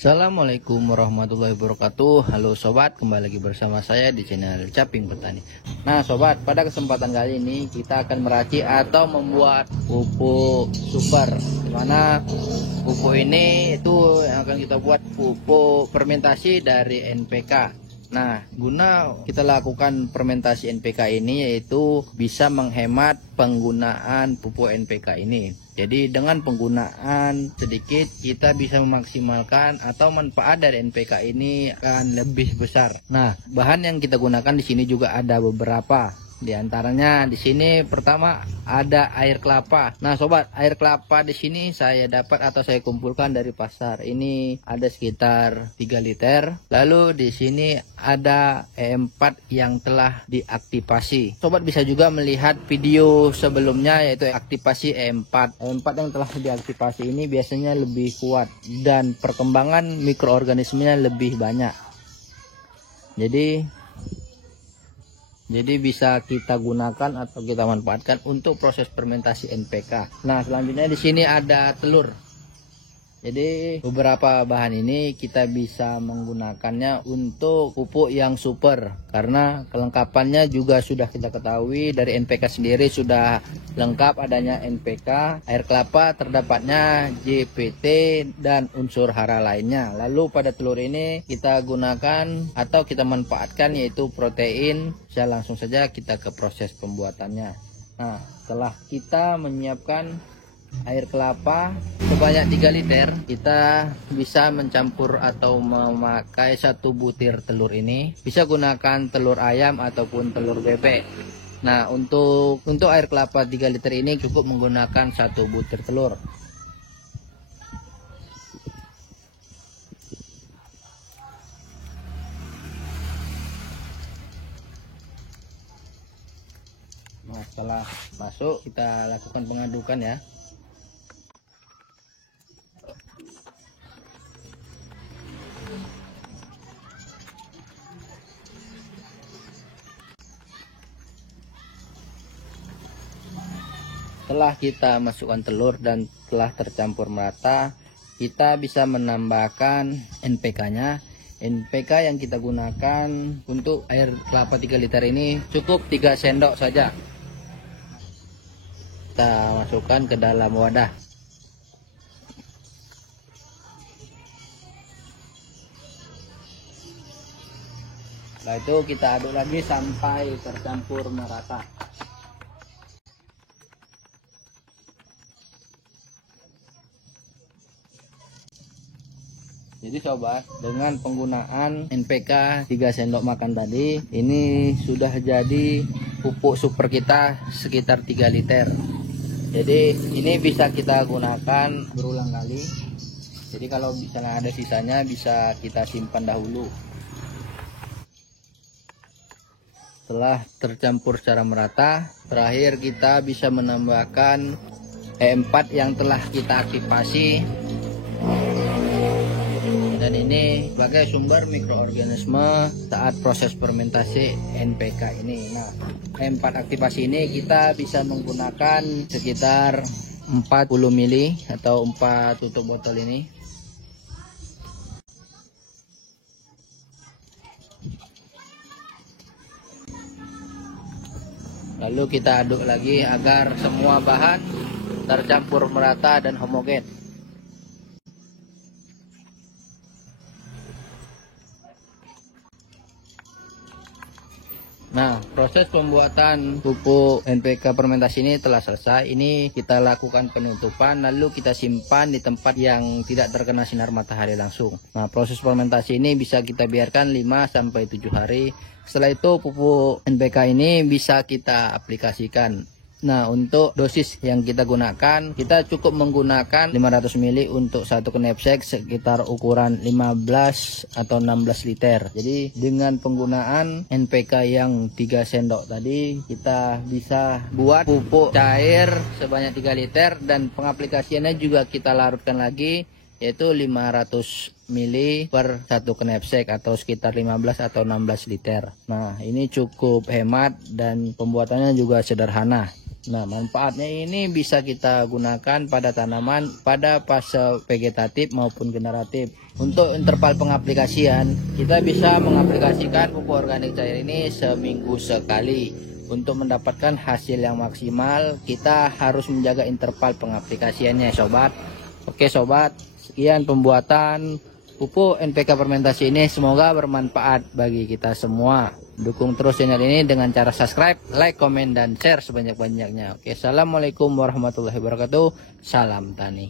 Assalamualaikum warahmatullahi wabarakatuh. Halo sobat, kembali lagi bersama saya di channel Caping Petani. Nah sobat, pada kesempatan kali ini kita akan meracik atau membuat pupuk super. Dimana pupuk ini itu yang akan kita buat pupuk fermentasi dari NPK. Nah, guna kita lakukan fermentasi NPK ini yaitu bisa menghemat penggunaan pupuk NPK ini. Jadi dengan penggunaan sedikit kita bisa memaksimalkan atau manfaat dari NPK ini akan lebih besar. Nah, bahan yang kita gunakan di sini juga ada beberapa. Di antaranya di sini pertama ada air kelapa. Nah, sobat, air kelapa di sini saya dapat atau saya kumpulkan dari pasar. Ini ada sekitar 3 liter. Lalu di sini ada E4 yang telah diaktifasi. Sobat bisa juga melihat video sebelumnya yaitu aktivasi E4. E4 yang telah diaktifasi ini biasanya lebih kuat dan perkembangan mikroorganismenya lebih banyak. Jadi bisa kita gunakan atau kita manfaatkan untuk proses fermentasi NPK. Nah, selanjutnya di sini ada telur. Jadi beberapa bahan ini kita bisa menggunakannya untuk pupuk yang super karena kelengkapannya juga sudah kita ketahui dari NPK sendiri sudah lengkap adanya NPK, air kelapa terdapatnya JPT dan unsur hara lainnya. Lalu pada telur ini kita gunakan atau kita manfaatkan yaitu protein. Bisa langsung saja kita ke proses pembuatannya. Nah, setelah kita menyiapkan air kelapa sebanyak 3 liter, kita bisa mencampur atau memakai 1 butir telur ini. Bisa gunakan telur ayam ataupun telur bebek. Nah, untuk air kelapa 3 liter ini cukup menggunakan 1 butir telur. Nah, setelah masuk kita lakukan pengadukan ya. Setelah kita masukkan telur dan telah tercampur merata, kita bisa menambahkan NPK-nya. NPK yang kita gunakan untuk air kelapa 3 liter ini cukup 3 sendok saja. Kita masukkan ke dalam wadah. Setelah itu kita aduk lagi sampai tercampur merata. Jadi sobat, dengan penggunaan NPK 3 sendok makan tadi, ini sudah jadi pupuk super kita sekitar 3 liter. Jadi ini bisa kita gunakan berulang kali. Jadi kalau misalnya ada sisanya bisa kita simpan dahulu. Setelah tercampur secara merata, terakhir kita bisa menambahkan E4 yang telah kita aktifasi. Dan ini sebagai sumber mikroorganisme saat proses fermentasi NPK ini. Nah, E4 aktivasi ini kita bisa menggunakan sekitar 40 ml atau 4 tutup botol ini. Lalu kita aduk lagi agar semua bahan tercampur merata dan homogen. Nah, proses pembuatan pupuk NPK fermentasi ini telah selesai. Ini kita lakukan penutupan, lalu kita simpan di tempat yang tidak terkena sinar matahari langsung. Nah, proses fermentasi ini bisa kita biarkan 5-7 hari. Setelah itu pupuk NPK ini bisa kita aplikasikan. Nah, untuk dosis yang kita gunakan, kita cukup menggunakan 500 ml untuk 1 knapsack sekitar ukuran 15 atau 16 liter. Jadi dengan penggunaan NPK yang 3 sendok tadi, kita bisa buat pupuk cair sebanyak 3 liter dan pengaplikasiannya juga kita larutkan lagi yaitu 500 ml per 1 knapsack atau sekitar 15 atau 16 liter. Nah, ini cukup hemat dan pembuatannya juga sederhana. Nah, manfaatnya ini bisa kita gunakan pada tanaman pada fase vegetatif maupun generatif. Untuk interval pengaplikasian, kita bisa mengaplikasikan pupuk organik cair ini seminggu sekali. Untuk mendapatkan hasil yang maksimal, kita harus menjaga interval pengaplikasiannya, sobat. Oke, sobat, sekian pembuatan pupuk NPK fermentasi ini. Semoga bermanfaat bagi kita semua. Dukung terus channel ini dengan cara subscribe, like, komen, dan share sebanyak-banyaknya. Oke, assalamualaikum warahmatullahi wabarakatuh. Salam tani.